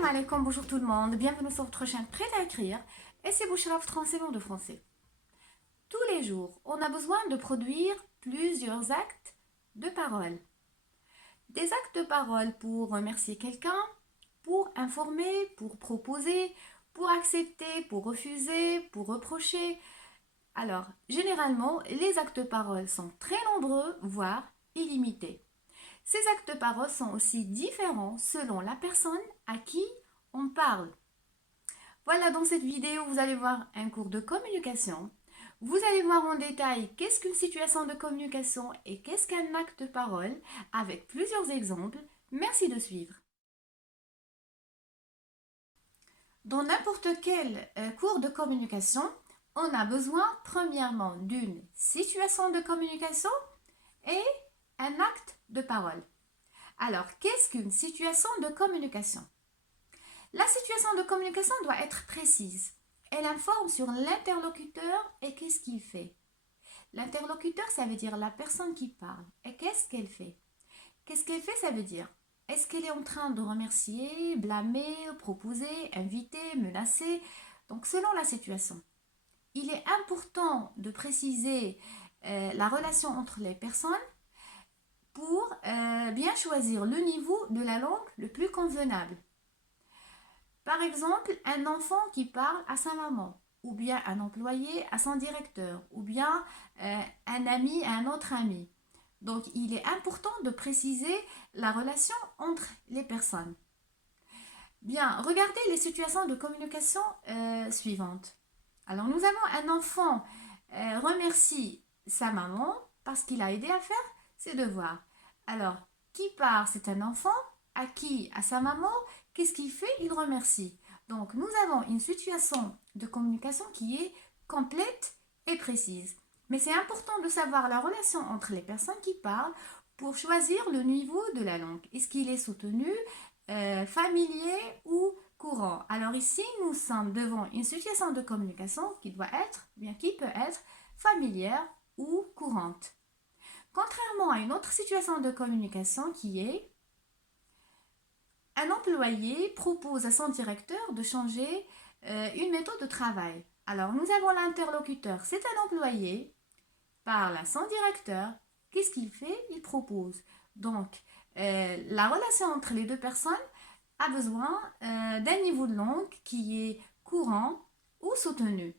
Salam alaikum, bonjour tout le monde, bienvenue sur votre chaîne Prête à écrire, et c'est Bouchra, votre enseignant de français. Tous les jours, on a besoin de produire plusieurs actes de parole. Des actes de parole pour remercier quelqu'un, pour informer, pour proposer, pour accepter, pour refuser, pour reprocher. Alors, généralement, les actes de parole sont très nombreux, voire illimités. Ces actes de parole sont aussi différents selon la personne à qui on parle. Voilà, dans cette vidéo, vous allez voir un cours de communication. Vous allez voir en détail qu'est-ce qu'une situation de communication et qu'est-ce qu'un acte de parole avec plusieurs exemples. Merci de suivre. Dans n'importe quel cours de communication, on a besoin premièrement d'une situation de communication et un acte de parole. Alors, qu'est-ce qu'une situation de communication? La situation de communication doit être précise. Elle informe sur l'interlocuteur et qu'est-ce qu'il fait. L'interlocuteur, ça veut dire la personne qui parle. Et qu'est-ce qu'elle fait? Qu'est-ce qu'elle fait, ça veut dire est-ce qu'elle est en train de remercier, blâmer, proposer, inviter, menacer? Donc, selon la situation. Il est important de préciser la relation entre les personnes pour bien choisir le niveau de la langue le plus convenable. Par exemple, un enfant qui parle à sa maman, ou bien un employé à son directeur, ou bien un ami à un autre ami. Donc, il est important de préciser la relation entre les personnes. Bien, regardez les situations de communication suivantes. Alors, nous avons un enfant remercie sa maman parce qu'il a aidé à faire ses devoirs. Alors, qui part? C'est un enfant. À qui? À sa maman. Qu'est-ce qu'il fait? Il remercie. Donc, nous avons une situation de communication qui est complète et précise. Mais c'est important de savoir la relation entre les personnes qui parlent pour choisir le niveau de la langue. Est-ce qu'il est soutenu, familier ou courant? Alors ici, nous sommes devant une situation de communication qui doit être, bien qui peut être familière ou courante. Contrairement à une autre situation de communication qui est un employé propose à son directeur de changer une méthode de travail. Alors, nous avons l'interlocuteur, c'est un employé, parle à son directeur. Qu'est-ce qu'il fait? Il propose. Donc, la relation entre les deux personnes a besoin d'un niveau de langue qui est courant ou soutenu.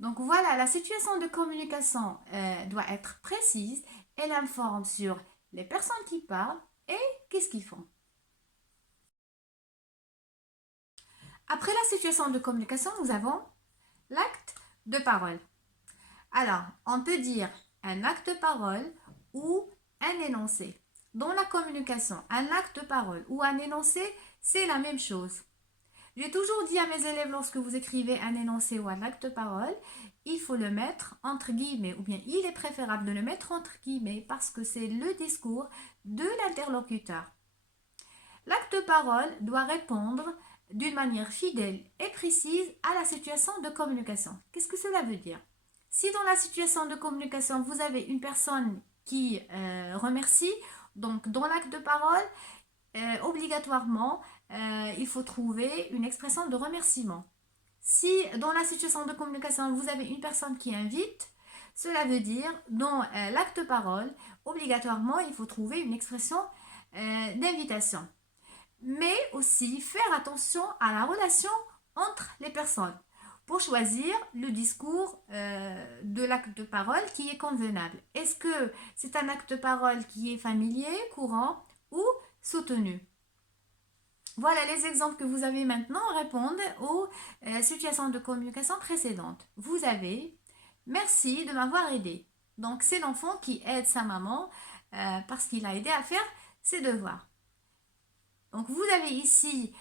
Donc, voilà, la situation de communication doit être précise. Elle informe sur les personnes qui parlent et qu'est-ce qu'ils font. Après la situation de communication, nous avons l'acte de parole. Alors, on peut dire un acte de parole ou un énoncé. Dans la communication, un acte de parole ou un énoncé, c'est la même chose. J'ai toujours dit à mes élèves, lorsque vous écrivez un énoncé ou un acte de parole, il faut le mettre entre guillemets, ou bien il est préférable de le mettre entre guillemets parce que c'est le discours de l'interlocuteur. L'acte de parole doit répondre d'une manière fidèle et précise à la situation de communication. Qu'est-ce que cela veut dire? Si dans la situation de communication, vous avez une personne qui remercie, donc dans l'acte de parole, obligatoirement, il faut trouver une expression de remerciement. Si dans la situation de communication, vous avez une personne qui invite, cela veut dire dans l'acte de parole, obligatoirement, il faut trouver une expression d'invitation. Mais aussi faire attention à la relation entre les personnes pour choisir le discours de l'acte de parole qui est convenable. Est-ce que c'est un acte de parole qui est familier, courant ou soutenu? Voilà, les exemples que vous avez maintenant répondent aux situations de communication précédentes. Vous avez « Merci de m'avoir aidé ». Donc, c'est l'enfant qui aide sa maman parce qu'il a aidé à faire ses devoirs. Donc, vous avez ici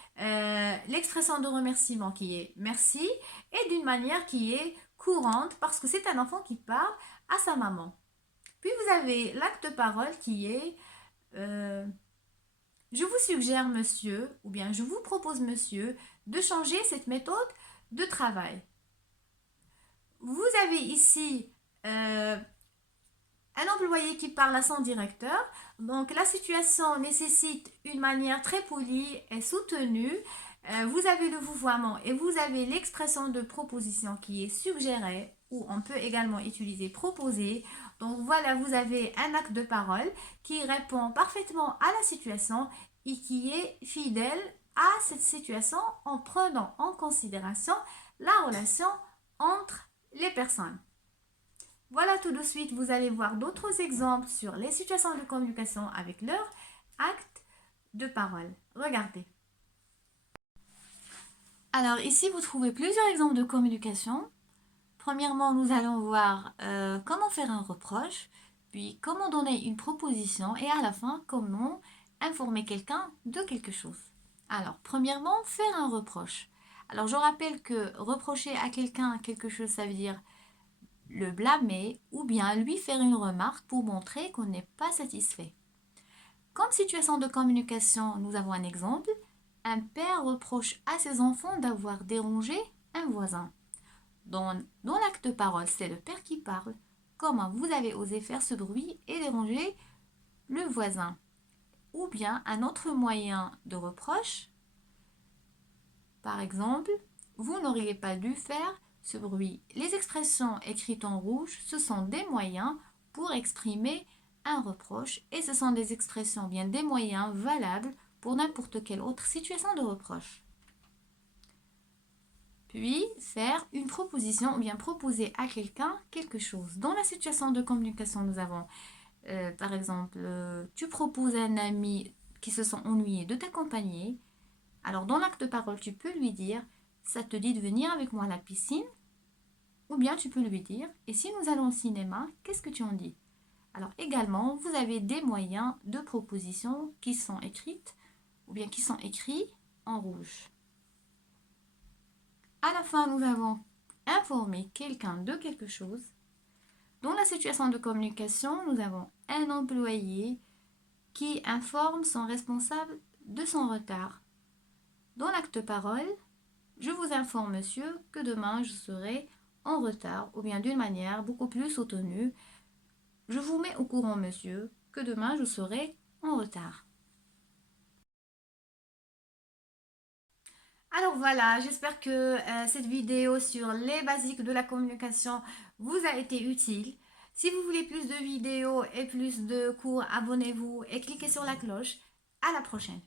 l'expression de remerciement qui est « merci » et d'une manière qui est courante parce que c'est un enfant qui parle à sa maman. Puis, vous avez l'acte de parole qui est je vous suggère, monsieur, ou bien je vous propose, monsieur, de changer cette méthode de travail. Vous avez ici un employé qui parle à son directeur. Donc, la situation nécessite une manière très polie et soutenue. Vous avez le vouvoiement et vous avez l'expression de proposition qui est suggérée, ou on peut également utiliser proposer. Donc voilà, vous avez un acte de parole qui répond parfaitement à la situation et qui est fidèle à cette situation en prenant en considération la relation entre les personnes. Voilà, tout de suite, vous allez voir d'autres exemples sur les situations de communication avec leur acte de parole. Regardez. Alors ici, vous trouvez plusieurs exemples de communication. Premièrement, nous allons voir comment faire un reproche, puis comment donner une proposition et à la fin, comment informer quelqu'un de quelque chose. Alors, premièrement, faire un reproche. Alors, je rappelle que reprocher à quelqu'un quelque chose, ça veut dire le blâmer ou bien lui faire une remarque pour montrer qu'on n'est pas satisfait. Comme situation de communication, nous avons un exemple. Un père reproche à ses enfants d'avoir dérangé un voisin. Dans l'acte de parole, c'est le père qui parle. Comment vous avez osé faire ce bruit et déranger le voisin? Ou bien un autre moyen de reproche, par exemple, vous n'auriez pas dû faire ce bruit. Les expressions écrites en rouge, ce sont des moyens pour exprimer un reproche et ce sont des expressions, bien des moyens valables pour n'importe quelle autre situation de reproche. Puis, faire une proposition ou bien proposer à quelqu'un quelque chose. Dans la situation de communication, nous avons, par exemple, tu proposes à un ami qui se sent ennuyé de t'accompagner. Alors, dans l'acte de parole, tu peux lui dire, ça te dit de venir avec moi à la piscine? Ou bien tu peux lui dire, et si nous allons au cinéma, qu'est-ce que tu en dis? Alors, également, vous avez des moyens de proposition qui sont écrites ou bien qui sont écrits en rouge. À la fin, nous avons informé quelqu'un de quelque chose. Dans la situation de communication, nous avons un employé qui informe son responsable de son retard. Dans l'acte parole, je vous informe, monsieur, que demain je serai en retard ou bien d'une manière beaucoup plus soutenue. Je vous mets au courant, monsieur, que demain je serai en retard. Alors voilà, j'espère que cette vidéo sur les basiques de la communication vous a été utile. Si vous voulez plus de vidéos et plus de cours, abonnez-vous et cliquez sur la cloche. À la prochaine.